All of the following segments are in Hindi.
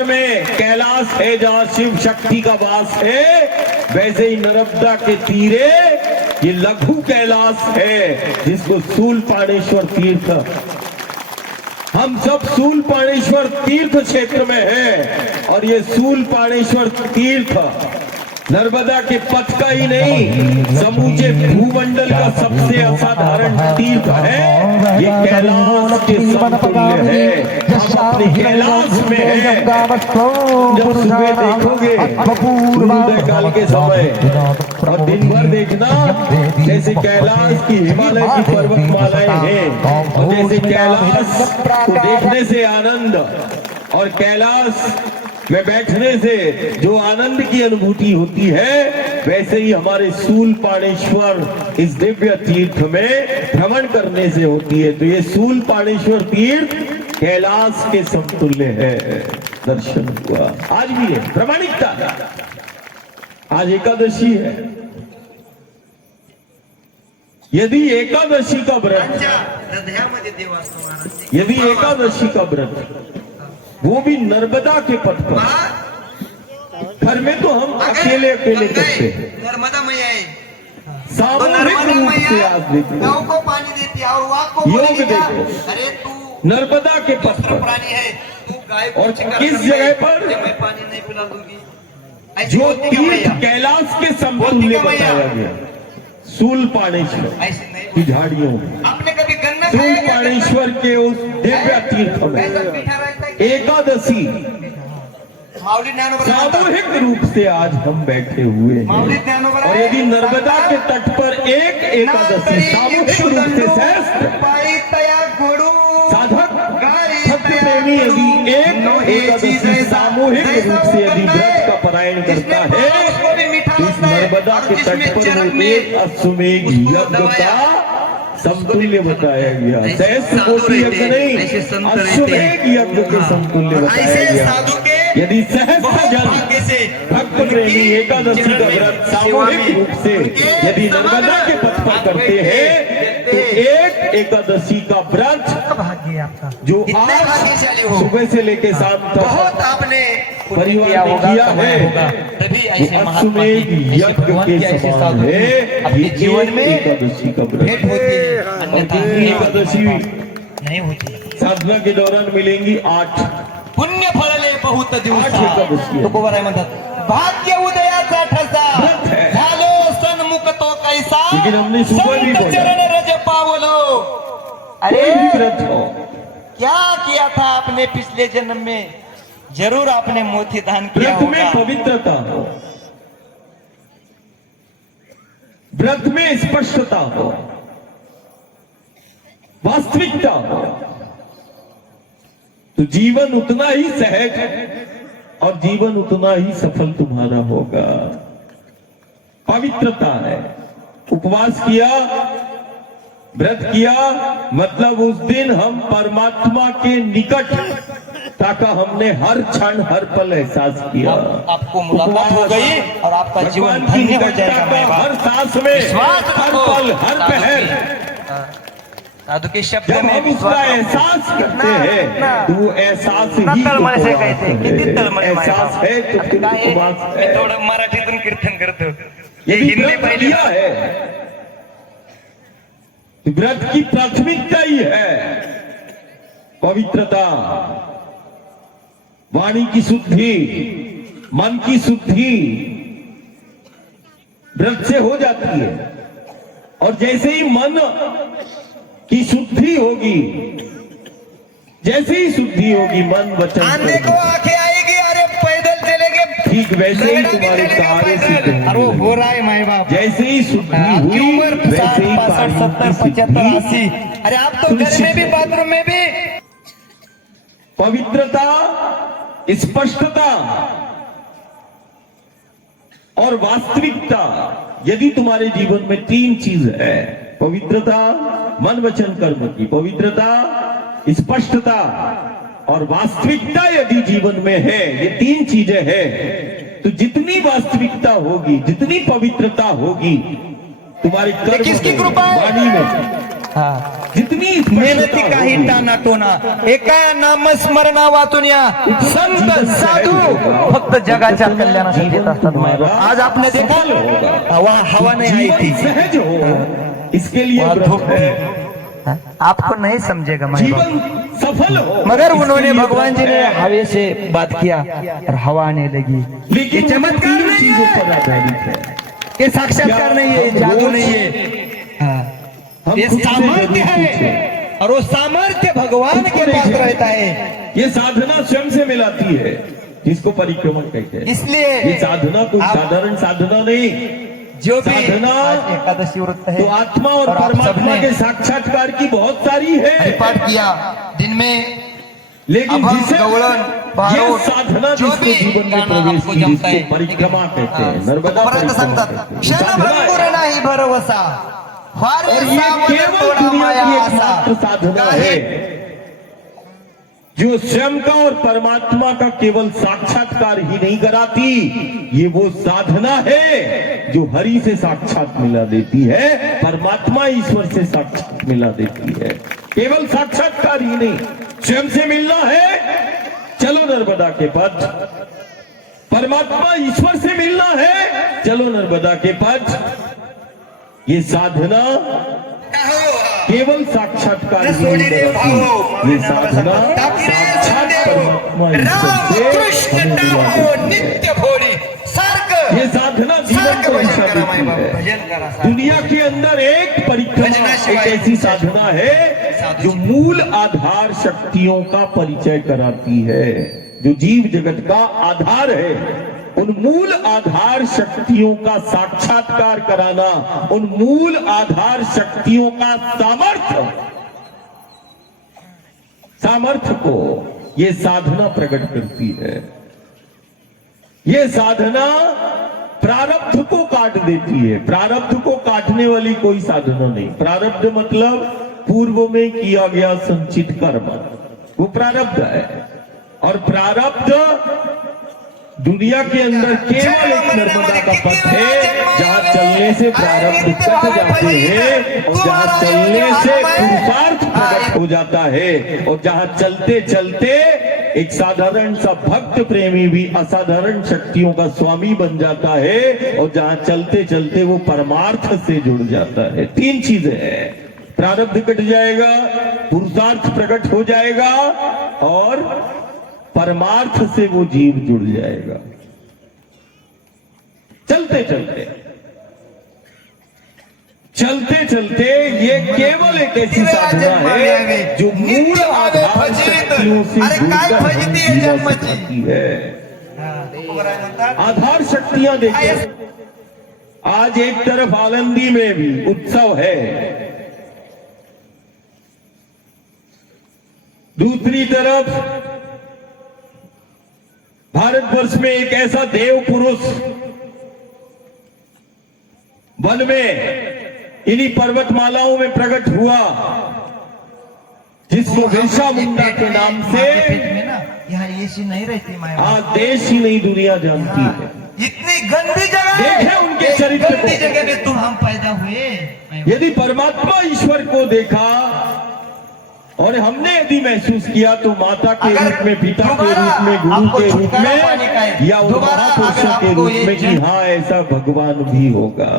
में कैलाश है जहाँ शिव शक्ति का वास है, वैसे ही नर्मदा के तीरे ये लघु कैलाश है जिसको शूलपाणेश्वर तीर्थ, हम सब शूलपाणेश्वर तीर्थ क्षेत्र में हैं। और ये शूलपाणेश्वर तीर्थ नर्मदा के पथ का ही नहीं, समूचे भूमंडल का सबसे असाधारण तीर्थ है। ये कैलाश के समतुल्य है। हम अपने कैलाश में हैं। जब सुबह देखोगे सूर्योदय काल के समय और दिन भर देखना, जैसे कैलाश की हिमालय की पर्वतमालाएं हैं, और जैसे कैलाश को देखने से आनंद और कैलाश में बैठने से जो आनंद की अनुभूति होती है, वैसे ही हमारे शूलपाणेश्वर इस दिव्य तीर्थ में भ्रमण करने से होती है। तो ये शूलपाणेश्वर तीर्थ कैलाश के समतुल्य है। दर्शन हुआ, आज भी है प्रामाणिकता। आज एकादशी है। यदि एकादशी का व्रत, यदि एकादशी का व्रत वो भी नर्मदा के पथ पर, घर में तो हम अकेले अकेले करते हैं, नर्मदा मैया है, सामूहिक रूप से आज देखो, गाँव को पानी देती है और वाक को योग बोलेगा, देखो, अरे तू नर्मदा के पथ पर प्राणी है, तू गाय और किस जगह पर मैं पानी नहीं पिला दूंगी। जो तीर्थ कैलाश के समतुल्य बताया गया, शूलपाणेश्वर की झाड़ियों में, आपने कभी गन्ना शूलपाणेश्वर के उस दिव्य तीर्थ में एकादशी सामूहिक रूप से आज हम बैठे हुए हैं। और यदि नर्मदा के तट पर एक एकादशी सामूहिक रूप से श्रेष्ठ साधक सत्य प्रेमी यदि एक एकादशी सामूहिक रूप से यदि व्रत का पारायण करता है, तो इस नर्मदा के तट पर एक अश्वमेध यज्ञ का समतुल्य बताया गया। सहस्त्र कोटि यज्ञ नहीं, अश्वमेध यज्ञ के समतुल्य बताया गया। यदि सहस्त्र जन भक्त प्रेमी एकादशी का व्रत सामूहिक रूप से यदि नर्मदा के पथ पर करते हैं, तो एक एकादशी का व्रत जो आज सुबह से लेके शाम तक आपने परिवार ने किया है, अश्वमेध यज्ञ के समान है। अपने जीवन में एकादशी का व्रत होती है, अन्यथा एकादशी नहीं होती। साधना के दौरान मिलेंगी 8 पुण्य फळले बहुत दिवस, एकादशी तुकोबाराय म्हणतात भाग्य उदयाचा ठसा झालो सन्मुख तो कैसा, लेकिन हमने सुबह भी बोला चरण रज पावलो। अरे व्रत हो, क्या किया था आपने पिछले जन्म में, जरूर आपने मोती दान किया व्रत में होगा। पवित्रता हो, व्रत में स्पष्टता हो, वास्तविकता हो, तो जीवन उतना ही सहज और जीवन उतना ही सफल तुम्हारा होगा। पवित्रता है। उपवास किया, व्रत किया, मतलब उस दिन हम परमात्मा के निकट का हमने हर क्षण हर पल एहसास किया। आपको मुलाकात हो गई और आपका जीवन धन्य हो जाएगा। हर सांस में, हर पल, हर पहर साधु के शब्द जब में हम उसका एहसास करते हैं, तो वो एहसास ही एहसास है तो फिर उपवास मी है। थोडं मराठीतून कीर्तन करतो, यदि हिंदी व्रत पहिले किया है, तो व्रत की प्राथमिकता ही है पवित्रता, वाणी की शुद्धि, मन की शुद्धि व्रत से हो जाती है। और जैसे ही मन की शुद्धि होगी, जैसे ही शुद्धि होगी मन वचन आने को आंखें आएगी, अरे पैदल चलेंगे, ठीक वैसे ही तुम्हारे कार्य सिद्ध अरे वो होंगे। हो रहा है माए बाप। जैसे ही शुद्धि आपकी हुई उम्र वैसे 60, ही 65, 70, 75, 80, अरे आप तो घर में भी बाथरूम में भी पवित्रता, स्पष्टता और वास्तविकता, यदि तुम्हारे जीवन में 3 चीज है, पवित्रता मन वचन कर्म की, पवित्रता, स्पष्टता और वास्तविकता यदि जीवन में है, ये 3 चीजें हैं, तो जितनी वास्तविकता होगी, जितनी पवित्रता होगी तुम्हारी कर्म किसकी में, कृपा है? वाणी में, हा जितनी मेहनती काही टाना टोना एका नामस्मरणा वाचून या संत साधू फक्त जगाच्या कल्याणासाठी येत असतात मायबाप. आज आपने देखा हवा नहीं आई थी, सहज हो इसके लिए वहाँ व्रत धूप है। हाँ, आपको नहीं समझेगा मायबाप, जीवन सफल हो मगर इसके उन्होंने लिए भगवान जी व्रत ने है। हवे से बात किया और हवा आने लगी। लेकिन ये चमत्कार तीन नहीं चीजों है, पर आधारित है। ये साक्षात्कार नहीं है, जादू नहीं है, हाँ, हम ये खुद से सामर्थ्य जरूर है पूछें। और वो सामर्थ्य भगवान के पास रहता है। ये साधना स्वयं से मिलाती है, जिसको परिक्रमण कहते हैं। इसलिए ये साधना कोई आप- साधारण साधना नहीं, जो भी साधना आज एकादशी व्रत है तो आत्मा और आप परमात्मा सबने के साक्षात्कार की बहुत सारी है। हरिपाठ किया दिन में, लेकिन अभंग, जिसे गौड़न, ये बारोट, साधना जो जिसको भी जीवन में गाना प्रवेश आपको की, जमता है, जिसको परिक्रमा कहते हैं, हाँ, नर्मदा तोपर्यंत परिक्रमा सांगतात कहते हैं। क्षण साधना है। भंगुर नाही भरवसा फार और ये सावध केवल थोडा दुनिया माया की असा. एकमात्र साधना काही है जो स्वयं का और परमात्मा का केवल साक्षात्कार ही नहीं कराती, ये वो साधना है जो हरि से साक्षात मिला देती है, परमात्मा ईश्वर से साक्षात मिला देती है। केवल साक्षात्कार ही नहीं, स्वयं से मिलना है, चलो नर्मदा के पथ। परमात्मा ईश्वर से मिलना है, चलो नर्मदा के पथ। ये साधना केवल साक्षात्कार ही नहीं कराती, ये साधना साक्षात परमात्मा ईश्वर से हमें मिला देती है। नित्य भोरी सारखं ये साधना जीवन को दिशा देती है। भजन करा सारखं. दुनिया के अंदर एक परिक्रमा, एक भजनाशिवाय ऐसी साधना है जो मूल आधार शक्तियों का परिचय कराती है, जो जीव जगत का आधार है। उन मूल आधार शक्तियों का साक्षात्कार कराना, उन मूल आधार शक्तियों का सामर्थ्य को ये साधना प्रकट करती है। ये साधना प्रारब्ध को काट देती है। प्रारब्ध को काटने वाली कोई साधना नहीं। प्रारब्ध मतलब पूर्व में किया गया संचित कर्म, वो प्रारब्ध है। और प्रारब्ध दुनिया के अंदर केवल एक नर्मदा का पथ है जहां चलने से प्रारब्ध कट जाते हैं और जहां चलने से पुरुषार्थ प्रकट हो जाता है, और जहां चलते चलते एक साधारण सा भक्त प्रेमी भी असाधारण शक्तियों का स्वामी बन जाता है, और जहां चलते चलते वो परमार्थ से जुड़ जाता है। तीन चीजें हैं, प्रारब्ध कट जाएगा, पुरुषार्थ प्रकट हो जाएगा और परमार्थ से वो जीव जुड़ जाएगा। चलते चलते चलते चलते ये केवल एक ऐसी साधना है जो मूल आधार शक्तियों से जुड़कर हम जीवन सिखाती है। आधार शक्तियां देखिए, आज एक तरफ आलंदी में भी उत्सव है, दूसरी तरफ भारतवर्ष में एक ऐसा देव पुरुष वन में इन्हीं पर्वतमालाओं में प्रकट हुआ जिसको बिरसा मुंडा के नाम से यहाँ एसी नहीं रहती माया. आज देश ही नहीं दुनिया जानती है। इतनी गंदी जगह है. देखें उनके एक चरित्र को। गंदी जगह में तुम हम पैदा हुए. यदि परमात्मा ईश्वर को देखा और हमने यदि महसूस किया तो माता के अगर रूप में, पिता के दोबारा रूप में, गुरु आपको के रूप छुटकारा पाने का में, है, या उन दोबारा महापुरुषों अगर के आपको रूप ये में कि हाँ ऐसा भगवान भी होगा।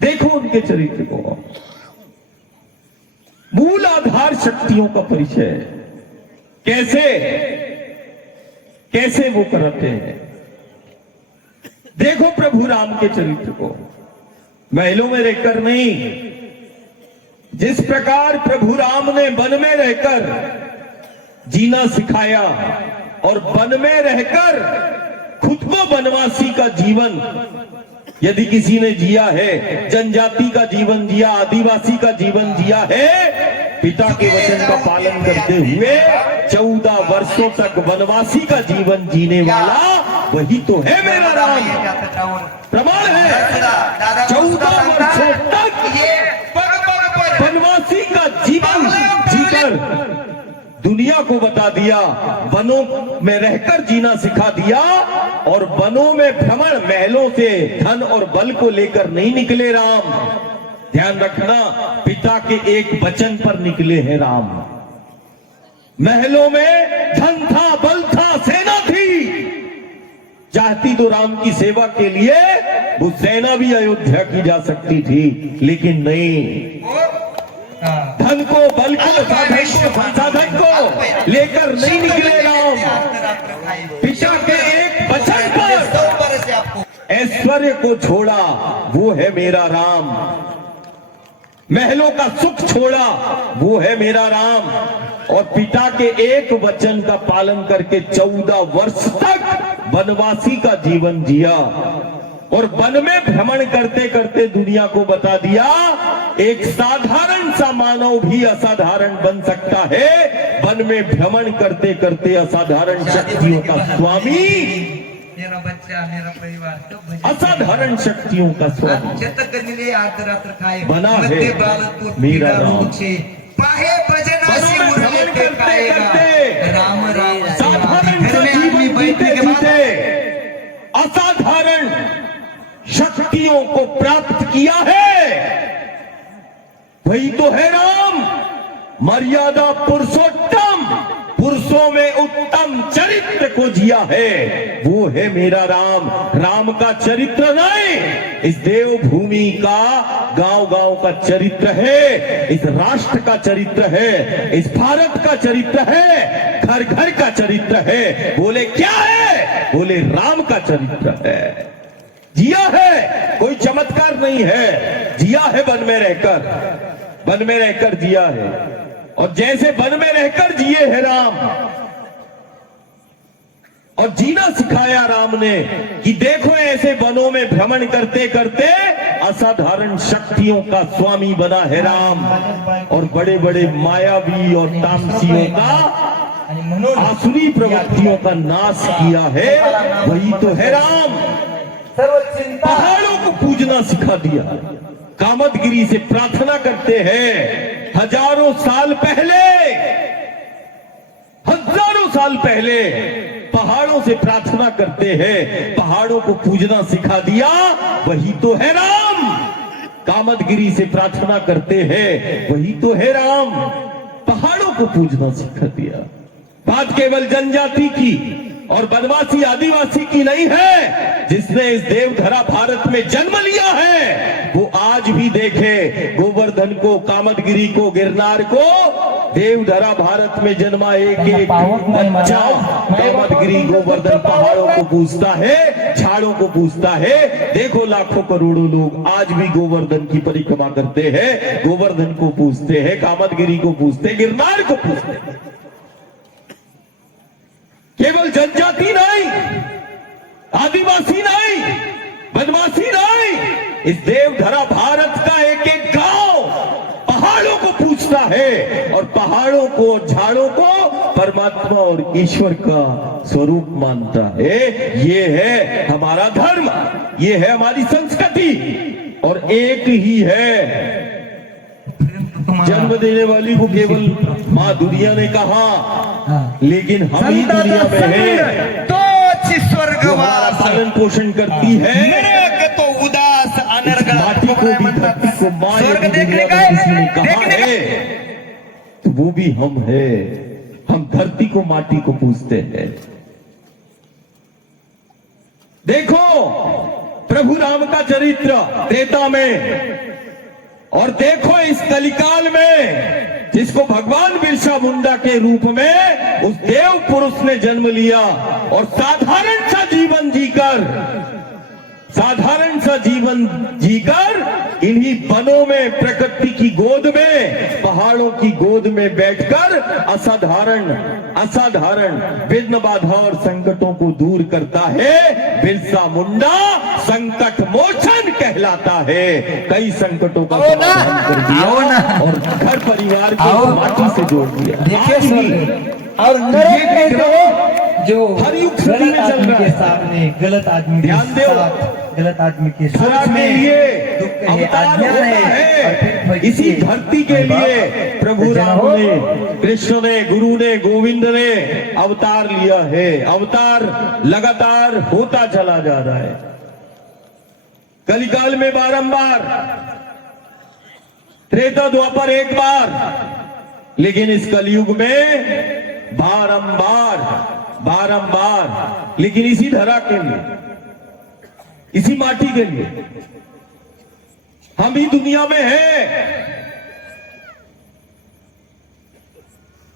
देखो उनके चरित्र को, मूल आधार शक्तियों का परिचय कैसे कैसे वो कराते हैं। देखो प्रभु राम के चरित्र को, महलों में रहकर नहीं, जिस प्रकार प्रभु राम ने वन में रहकर जीना सिखाया और वन में रहकर खुद को वनवासी का जीवन यदि किसी ने जिया है, जनजाति का जीवन जिया, आदिवासी का जीवन जिया है, पिता के वचन का पालन करते हुए 14 वर्षों तक वनवासी का जीवन जीने वाला वही तो है मेरा राम। प्रमाण है 14 वर्षों तक वनवासी का जीवन जीकर दुनिया को बता दिया, वनों में रहकर जीना सिखा दिया, और वनों में भ्रमण, महलों से धन और बल को लेकर नहीं निकले राम, ध्यान रखना, पिता के एक वचन पर निकले हैं राम। महलों में धन था, बल था, सेना थी, चाहती तो राम की सेवा के लिए वो सेना भी अयोध्या की जा सकती थी, लेकिन नहीं, धन को, बल को, संसाधन को लेकर नहीं निकले राम। पिता के एक वचन पर ऐश्वर्य को छोड़ा, वो है मेरा राम। महलों का सुख छोड़ा, वो है मेरा राम। और पिता के एक वचन का पालन करके 14 वर्ष तक वनवासी का जीवन जिया और वन में भ्रमण करते करते दुनिया को बता दिया एक साधारण सा मानव भी असाधारण बन सकता है। वन में भ्रमण करते करते असाधारण शक्तियों का स्वामी, मेरा बच्चा, मेरा परिवार सब असाधारण शक्तियों का स्वामी बना है मेरा राम। राम राम साधारण सा जीवन जीते जीते असाधारण शक्तियों को प्राप्त किया है, वही तो है राम। मर्यादा पुरुषोत्तम, पुरुषों में उत्तम चरित्र को जिया है, वो है मेरा राम। राम का चरित्र नहीं, इस देवभूमि का, गांव गांव का चरित्र है, इस राष्ट्र का चरित्र है, इस भारत का चरित्र है, घर घर का चरित्र है। बोले क्या है? बोले राम का चरित्र है। जिया है, कोई चमत्कार नहीं है, जिया है वन में रहकर, वन में रहकर जिया है। और जैसे वन में रहकर जिए हैं राम, और जीना सिखाया राम ने कि देखो ऐसे वनों में भ्रमण करते करते असाधारण शक्तियों का स्वामी बना है राम, और बड़े बड़े मायावी और तामसियों का, आसुरी प्रवृत्तियों का नाश किया है, वही तो है राम। पहाड़ों को पूजना सिखा दिया, कामदगिरी से प्रार्थना करते हैं। हजारों साल पहले पहाड़ों से प्रार्थना करते हैं, पहाड़ों को पूजना सिखा दिया, वही तो है राम। कामदगिरी से प्रार्थना करते हैं, वही तो है राम। पहाड़ों को पूजना सिखा दिया। बात केवल जनजाति की और वनवासी आदिवासी की नहीं है, जिसने इस देवधरा भारत में जन्म लिया है वो आज भी देखे गोवर्धन को, कामदगिरी को, गिरनार को। देवधरा भारत में जन्मा एक एक बच्चा कामदगिरी गोवर्धन पहाड़ों को पूजता है, झाड़ों को पूजता है। देखो लाखों करोड़ों लोग आज भी गोवर्धन की परिक्रमा करते हैं, गोवर्धन को पूजते हैं, कामदगिरी को पूजते, गिरनार को पूजते हैं। केवल जनजाति नहीं, आदिवासी नहीं, वनवासी नहीं, इस देवधरा भारत का एक एक गांव पहाड़ों को पूछता है, और पहाड़ों को, झाड़ों को परमात्मा और ईश्वर का स्वरूप मानता है। ये है हमारा धर्म, ये है हमारी संस्कृति, और एक ही है। जन्म देने वाली को केवल माँ दुनिया ने कहा, लेकिन हम ही दुनिया में है तो स्वर्गवास पालन पोषण करती है। तो उदास माटी को भी, धरती को माँ स्वर्ग यदि देखने दुनिया का में किसी ने कहा देखने का। है तो वो भी हम है। हम धरती को, माटी को पूजते हैं। देखो प्रभु राम का चरित्र त्रेता में, और देखो इस कलिकाल में जिसको भगवान बिरसा मुंडा के रूप में उस देव पुरुष ने जन्म लिया, और साधारण सा जीवन जीकर इन्हीं वनों में, प्रकृति की गोद में, पहाड़ों की गोद में बैठकर असाधारण विघ्न बाधा और संकटों को दूर करता है। बिरसा मुंडा संकट मोचन कहलाता है। कई संकटों का समाधान कर दिया और घर परिवार को माटी से जोड़ दिया। देखिए और नरक में जो गलत आदमी के सामने, गलत आदमी के साथ, गलत आदमी के सोच में दुख है, अज्ञान है, और फिर इसी धरती के लिए प्रभु राम ने, कृष्ण ने, गुरु ने, गोविंद ने अवतार लिया है। अवतार लगातार होता चला जा रहा है। कलिकाल में बारंबार त्रेता द्वापर एक बार, लेकिन इस कलयुग में बारंबार बारंबार, लेकिन इसी धरा के लिए, इसी माटी के लिए हम ही दुनिया में हैं।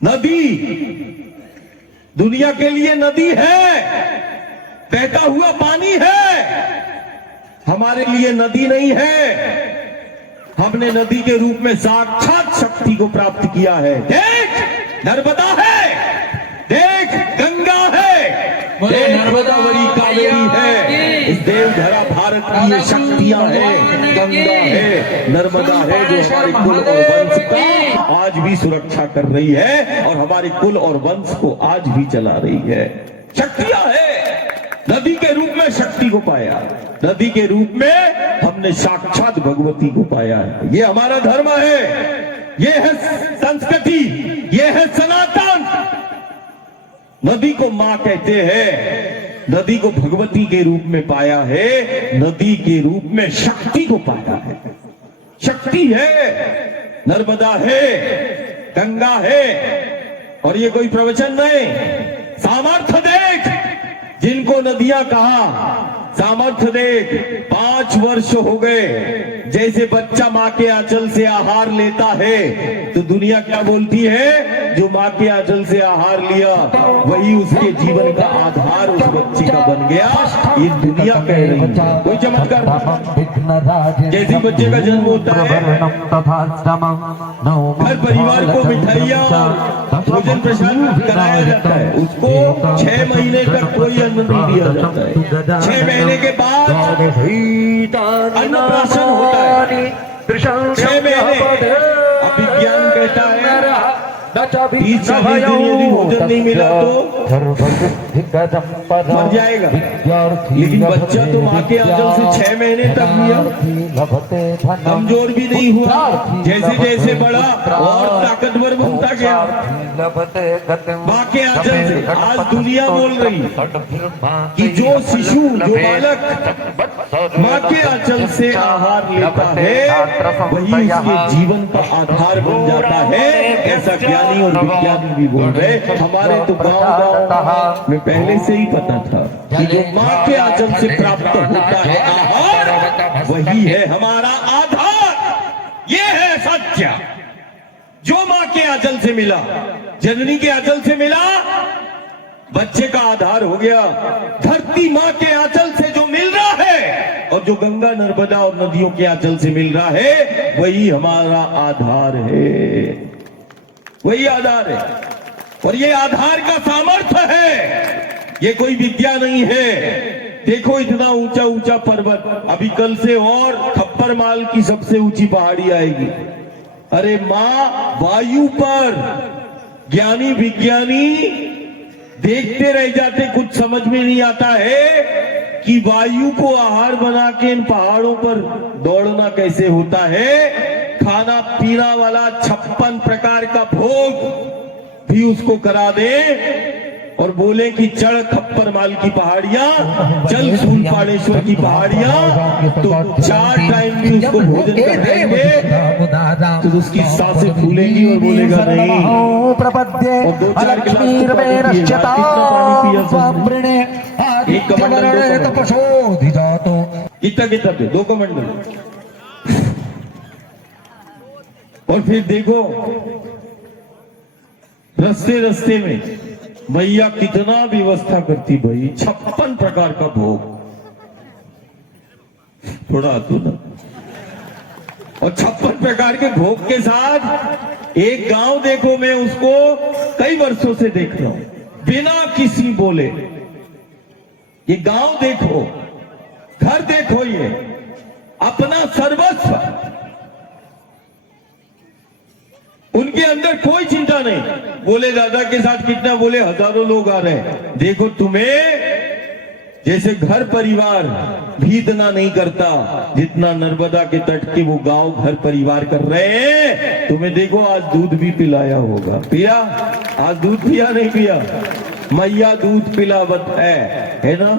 नदी दुनिया के लिए नदी है, बहता हुआ पानी है, हमारे लिए नदी नहीं है। हमने नदी के रूप में साक्षात शक्ति को प्राप्त किया है। देख नर्मदा है, देख गंगा है, देख गोदावरी कावेरी है। इस देवधरा भारत की ये शक्तियां हैं, गंगा है, नर्मदा है, जो हमारे कुल और वंश का आज भी सुरक्षा कर रही है और हमारे कुल और वंश को आज भी चला रही है। शक्तियां है, नदी के रूप में शक्ति को पाया, नदी के रूप में हमने साक्षात भगवती को पाया है। ये हमारा धर्म है, ये है संस्कृति, ये है सनातन। नदी को मां कहते हैं, नदी को भगवती के रूप में पाया है, नदी के रूप में शक्ति को पाया है। शक्ति है, नर्मदा है, गंगा है, और ये कोई प्रवचन नहीं, सामर्थ्य देख। जिनको नदियां कहा, सामर्थ्य देख। 5 वर्ष हो गए, जैसे बच्चा माँ के आंचल से आहार लेता है तो दुनिया क्या बोलती है, जो माँ के आंचल से आहार लिया वही उसके जीवन का आधार उस बच्चे का बन गया। ये दुनिया कह रही है, कोई चमत्कार। जैसे बच्चे का जन्म होता है, हर परिवार को मिठाइयाँ और भोजन प्रसाद कराया जाता है, उसको 6 महीने तक कोई अन्न नहीं दिया जाता है। 6 महीने के बाद अन्नप्राशन होता है। 6 महीने, अब विज्ञान कहता है 30-40 दिन यदि भोजन नहीं मिला तो मर जाएगा। लेकिन बच्चा तो माँ के आंचल से 6 महीने तक लिया, कमजोर भी नहीं हुआ, जैसे जैसे बड़ा और ताकतवर बनता गया माँ के आंचल से। आज दुनिया बोल रही कि जो शिशु, जो बालक माँ के आंचल से आहार लेता है वही उसके जीवन का आधार बन जाता है। ऐसा ज्ञानी और विज्ञानी भी बोल रहे। हमारे तो गांव में पहले से ही पता था कि जो माँ के आंचल से प्राप्त होता है आहार, वही है हमारा आधार। ये है सत्य। जो माँ के आंचल से मिला, जननी के आंचल से मिला, बच्चे का आधार हो गया। धरती माँ के आंचल से जो मिल रहा है और जो गंगा नर्मदा और नदियों के आंचल से मिल रहा है, वही हमारा आधार है, वही आधार है। और ये आधार का सामर्थ्य है, ये कोई विद्या नहीं है। देखो इतना ऊंचा ऊंचा पर्वत, अभी कल से और खप्पर माल की सबसे ऊंची पहाड़ी आएगी। अरे माँ वायु पर ज्ञानी विज्ञानी देखते रह जाते, कुछ समझ में नहीं आता है कि वायु को आहार बना के इन पहाड़ों पर दौड़ना कैसे होता है। खाना पीना वाला 56 प्रकार का भोग भी उसको करा दे और बोले कि चढ़ खप्पर माल की पहाड़ियां, चल शूलपाणेश्वर की पहाड़ियां, तो 4 टाइम भी उसको भोजन कराएंगे तो उसकी सांसें फूलेंगी और बोलेगा नहीं। और 2-4 एक कमंडल कितना 2 कमंडल। और फिर देखो रस्ते रस्ते में मैया कितना व्यवस्था करती भाई, 56 प्रकार का भोग। थोड़ा आतू ना। और 56 प्रकार के भोग के साथ एक गांव देखो, मैं उसको कई वर्षों से देख रहा हूं बिना किसी बोले। ये गांव देखो, घर देखो, ये अपना सर्वस्व, उनके अंदर कोई चिंता नहीं। बोले दादा के साथ कितना, बोले हजारों लोग आ रहे हैं। देखो तुम्हें जैसे घर परिवार भी इतना नहीं करता जितना नर्मदा के तट के वो गांव घर परिवार कर रहे हैं। तुम्हें देखो आज दूध भी पिलाया होगा, पिया? आज दूध पिया नहीं पिया? मैया दूध पिलावत है ना।